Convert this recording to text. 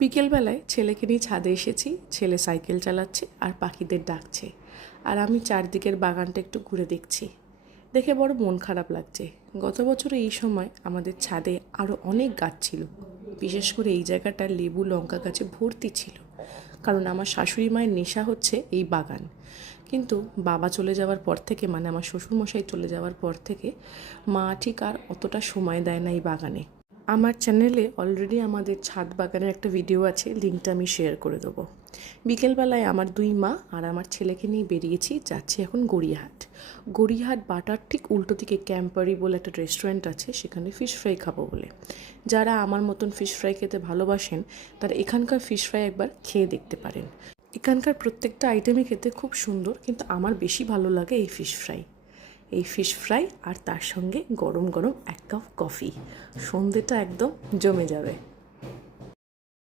বিকেলবেলায় ছেলেকে নিয়ে ছাদে এসেছি। ছেলে সাইকেল চালাচ্ছে আর পাখিদের ডাকছে, আর আমি চারদিকের বাগানটা একটু ঘুরে দেখছি। দেখে বড় মন খারাপ লাগছে। গত বছরে এই সময় আমাদের ছাদে আরও অনেক গাছ ছিল, বিশেষ করে এই জায়গাটা লেবু লঙ্কা গাছে ভর্তি ছিল, কারণ আমার শাশুড়ি মায়ের নেশা হচ্ছে এই বাগান। কিন্তু বাবা চলে যাওয়ার পর থেকে, মানে আমার শ্বশুরমশাই চলে যাওয়ার পর থেকে মা ঠিক আর অতটা সময় দেয় না এই বাগানে। আমার চ্যানেলে অলরেডি আমাদের ছাদ বাগানের একটা ভিডিও আছে, লিঙ্কটা আমি শেয়ার করে দেবো। বিকেলবেলায় আমার দুই মা আর আমার ছেলেকে নিয়ে বেরিয়েছি, যাচ্ছি এখন গড়িয়াহাট। গড়িয়াহাট বাটার ঠিক উল্টো দিকে ক্যাম্পারি বলে একটা রেস্টুরেন্ট আছে, সেখানে ফিশ ফ্রাই খাবো বলে। যারা আমার মতন ফিশ ফ্রাই খেতে ভালোবাসেন তারা এখানকার ফিশ ফ্রাই একবার খেয়ে দেখতে পারেন। এখানকার প্রত্যেকটা আইটেমই খেতে খুব সুন্দর, কিন্তু আমার বেশি ভালো লাগে এই ফিশ ফ্রাই। এই ফিশ ফ্রাই আর তার সঙ্গে গরম গরম এক কাপ কফি, সন্ধেটা একদম জমে যাবে।